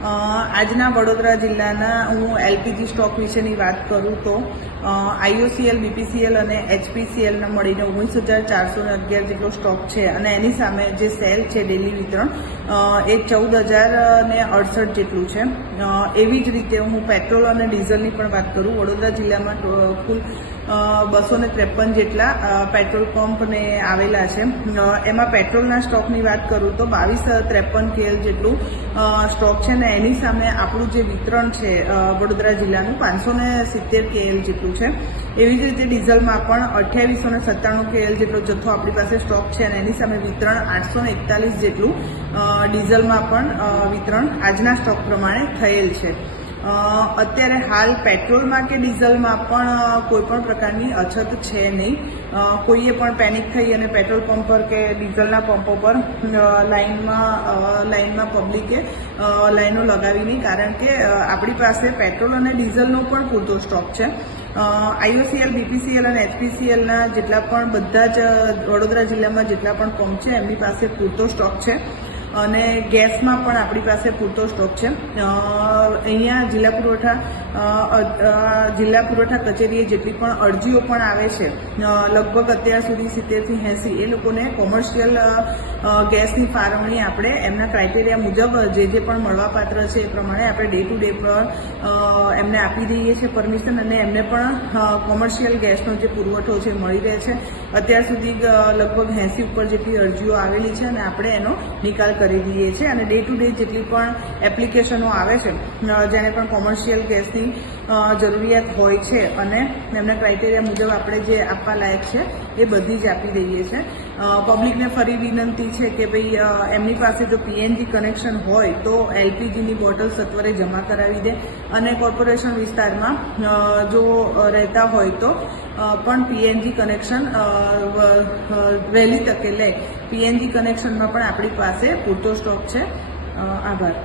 આજના વડોદરા જિલ્લાના હું એલપીજી સ્ટોક વિશેની વાત કરું તો આઈઓસીએલ, બીપીસીએલ અને એચપીસીએલના મળીને 19,411 જેટલો સ્ટોક છે અને એની સામે જે સેલ છે ડેલી વિતરણ એ 14,068 જેટલું છે. એવી જ રીતે હું પેટ્રોલ અને ડીઝલની પણ વાત કરું. વડોદરા જિલ્લામાં કુલ 253 જેટલા પેટ્રોલ પંપને આવેલા છે. એમાં પેટ્રોલના સ્ટોકની વાત કરું તો 2253 KL જેટલું સ્ટોક છે ને એની સામે આપણું જે વિતરણ છે વડોદરા જિલ્લાનું 570 KL જેટલું છે. એવી જ રીતે ડીઝલમાં પણ 2897 KL જેટલો જથ્થો આપણી પાસે સ્ટોક છે અને એની સામે વિતરણ 841 જેટલું ડીઝલમાં પણ વિતરણ આજના સ્ટોક પ્રમાણે થયેલ છે. અત્યારે હાલ પેટ્રોલમાં કે ડીઝલમાં પણ કોઈ પણ પ્રકારની અછત છે નહીં. કોઈએ પણ પેનિક થઈ અને પેટ્રોલ પંપ પર કે ડીઝલના પંપો પર લાઇનમાં પબ્લિકે લાઈનો લગાવી નહીં, કારણ કે આપણી પાસે પેટ્રોલ અને ડીઝલનો પણ પૂરતો સ્ટોક છે. આઈઓસીએલ, બીપીસીએલ અને એચપીસીએલના જેટલા પણ બધા જ વડોદરા જિલ્લામાં જેટલા પણ પંપ છે એમની પાસે પૂરતો સ્ટોક છે અને ગેસમાં પણ આપણી પાસે પૂરતો સ્ટોક છે. અહીંયા જિલ્લા પુરવઠા કચેરીએ જેટલી પણ અરજીઓ પણ આવે છે, લગભગ અત્યાર સુધી 70 થી 80 એ લોકોને કોમર્શિયલ ગેસની ફાળવણી આપણે એમના ક્રાઇટેરિયા મુજબ જે પણ મળવાપાત્ર છે એ પ્રમાણે આપણે ડે ટુ ડે પર એમને આપી દઈએ છીએ પરમિશન અને એમને પણ કોમર્શિયલ ગેસનો જે પુરવઠો છે મળી રહે છે. અત્યાર સુધી લગભગ 80 ઉપર જેટલી અરજીઓ આવેલી છે અને આપણે એનો નિકાલ કરી દઈએ છીએ અને ડે ટુ ડે જેટલી પણ એપ્લિકેશનો આવે છે જેને પણ કોમર્શિયલ ગેસની જરૂરિયાત હોય છે અને એમના ક્રાઇટેરિયા મુજબ આપણે જે આપવા લાયક છે એ બધી જ આપી દઈએ છીએ. પબ્લિકને ફરી વિનંતી છે કે ભાઈ એમની પાસે જો પીએનજી કનેક્શન હોય તો એલપીજીની બોટલ સત્વરે જમા કરાવી દે અને કોર્પોરેશન વિસ્તારમાં જો રહેતા હોય તો પણ પીએનજી કનેક્શન વહેલી તકે લે. પીએનજી કનેક્શનમાં પણ આપણી પાસે પૂરતો સ્ટોક છે. આભાર.